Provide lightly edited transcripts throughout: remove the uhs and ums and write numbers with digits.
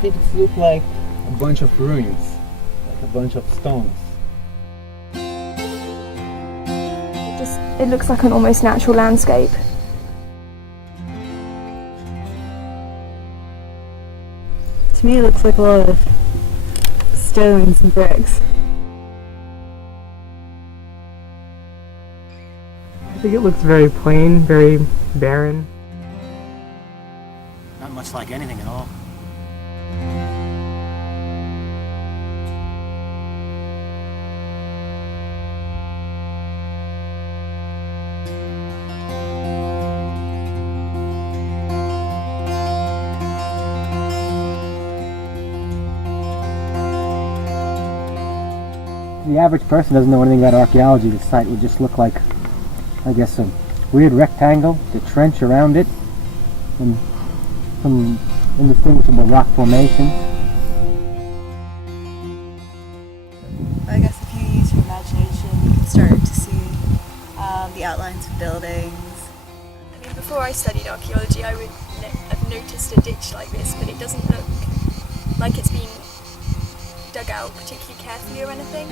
think it looks like a bunch of ruins, like a bunch of stones. It looks like an almost natural landscape. To me it looks like a lot of stones and bricks. I think it looks very plain, very barren. Not much like anything at all. The average person doesn't know anything about archaeology. The site would just look like, I guess, a weird rectangle, the trench around it, and some indistinguishable rock formations. I guess if you use your imagination, you can start to see the outlines of buildings. I mean, before I studied archaeology, I would have noticed a ditch like this, but it doesn't look like it's been dug out particularly carefully or anything.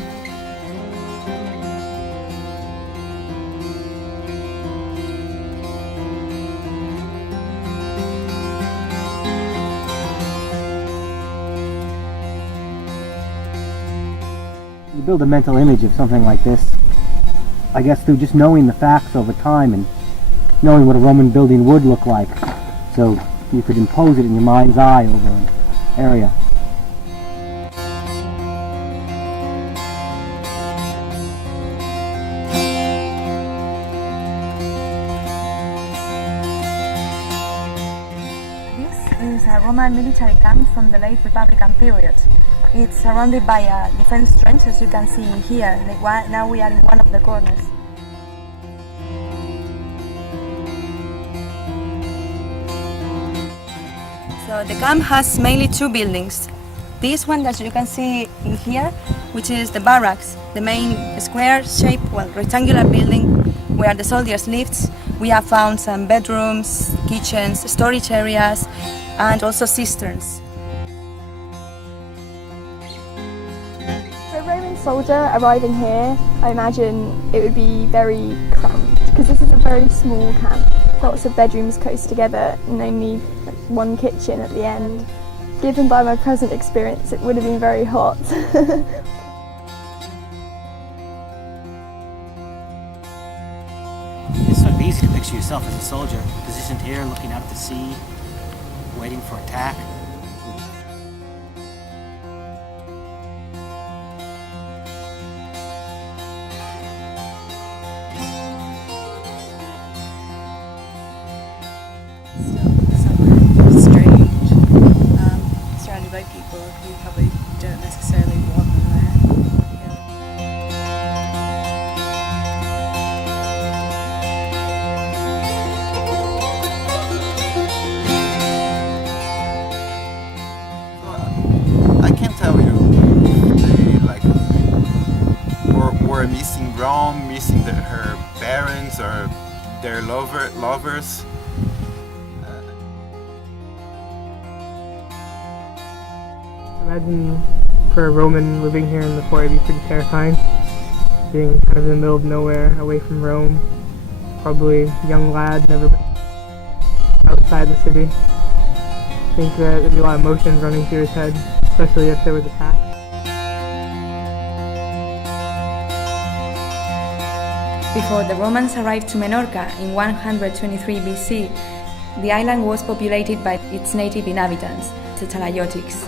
You build a mental image of something like this, I guess, through just knowing the facts over time and knowing what a Roman building would look like, so you could impose it in your mind's eye over an area. This is a Roman military camp from the late Republican period. It's surrounded by a defense trench, as you can see here. Now we are in one of the corners. So the camp has mainly two buildings. This one that you can see in here, which is the barracks, the main square-shaped, rectangular building where the soldiers lived. We have found some bedrooms, kitchens, storage areas, and also cisterns. For a Roman soldier arriving here, I imagine it would be very cramped because this is a very small camp. Lots of bedrooms close together and only one kitchen at the end. Given by my present experience, it would have been very hot. It's sort of easy to picture yourself as a soldier, positioned here, looking out at the sea, waiting for attack. Somewhere strange, surrounded by people who probably don't necessarily want them there. I can't tell you if they were missing Rome, missing her parents or their lovers. Imagine for a Roman living here in the fort, it'd be pretty terrifying. Being kind of in the middle of nowhere, away from Rome. Probably a young lad, never been outside the city. I think that there'd be a lot of emotions running through his head, especially if there was attack. Before the Romans arrived to Menorca in 123 BC, the island was populated by its native inhabitants, the Talaiotics.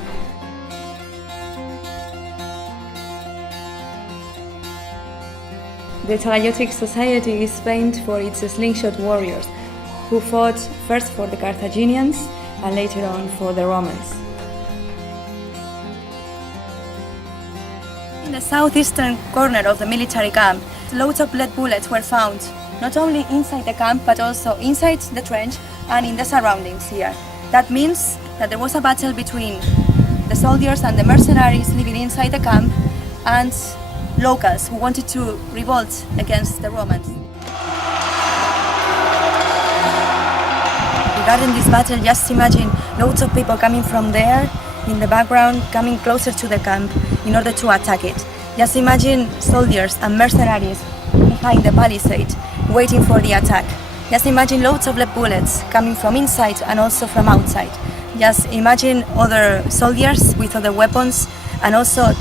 The Talaiotic society is famed for its slingshot warriors, who fought first for the Carthaginians and later on for the Romans. In the southeastern corner of the military camp, loads of lead bullets were found, not only inside the camp but also inside the trench and in the surroundings here. That means that there was a battle between the soldiers and the mercenaries living inside the camp and locals who wanted to revolt against the Romans. Regarding this battle, just imagine loads of people coming from there in the background coming closer to the camp in order to attack it. Just imagine soldiers and mercenaries behind the palisade waiting for the attack. Just imagine loads of lead bullets coming from inside and also from outside. Just imagine other soldiers with other weapons and also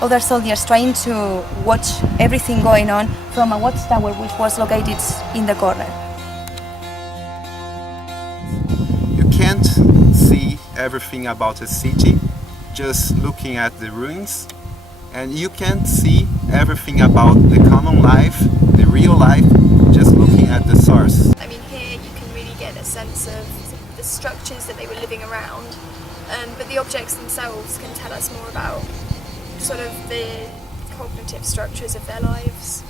other soldiers trying to watch everything going on from a watchtower which was located in the corner. You can't see everything about a city just looking at the ruins, and you can't see everything about the common life, the real life, just looking at the source. I mean, here you can really get a sense of the structures that they were living around, but the objects themselves can tell us more about sort of the cognitive structures of their lives.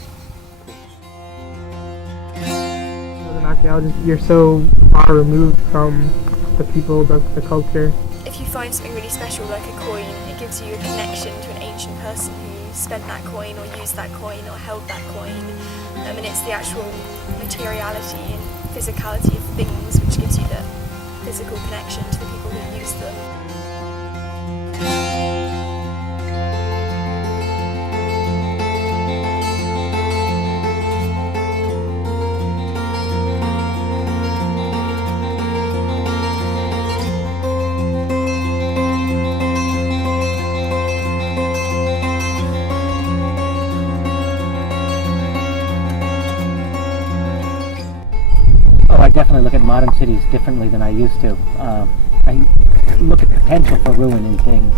As an archaeologist, you're so far removed from the people, the culture. If you find something really special like a coin, it gives you a connection to an ancient person who spent that coin or used that coin or held that coin. And it's the actual materiality and physicality of things which gives you the physical connection to the people who use them. Oh, I definitely look at modern cities differently than I used to. I look at potential for ruin in things.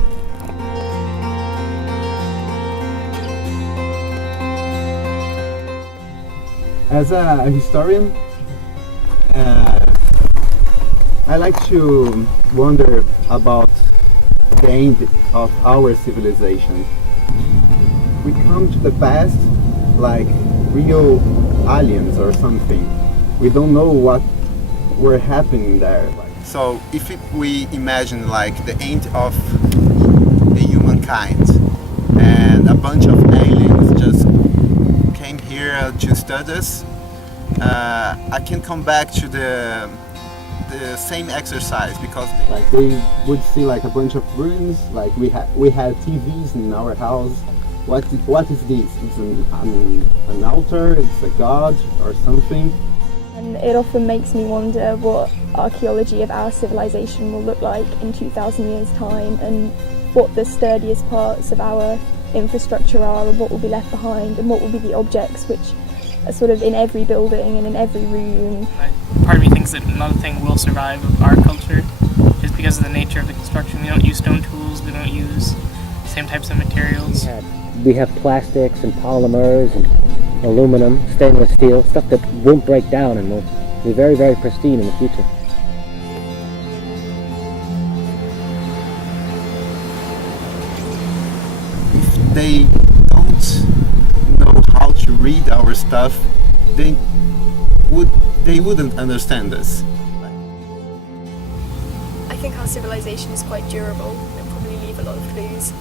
As a historian, I like to wonder about the end of our civilization. We come to the past like real aliens or something. We don't know what were happening there. So if we imagine like the end of the humankind and a bunch of aliens just came here to study us, I can come back to the same exercise because Like they would see like a bunch of ruins. Like we had TVs in our house. What is this? It's an altar. It's a god or something. And it often makes me wonder what archaeology of our civilization will look like in 2,000 years' time, and what the sturdiest parts of our infrastructure are, and what will be left behind, and what will be the objects which are sort of in every building and in every room. Part of me thinks that nothing will survive of our culture just because of the nature of the construction. We don't use stone tools, we don't use the same types of materials. We have plastics and polymers and aluminum, stainless steel, stuff that won't break down and will be very, very pristine in the future. if they don't know how to read our stuff, they wouldn't understand us. I think our civilization is quite durable and probably leave a lot of clues.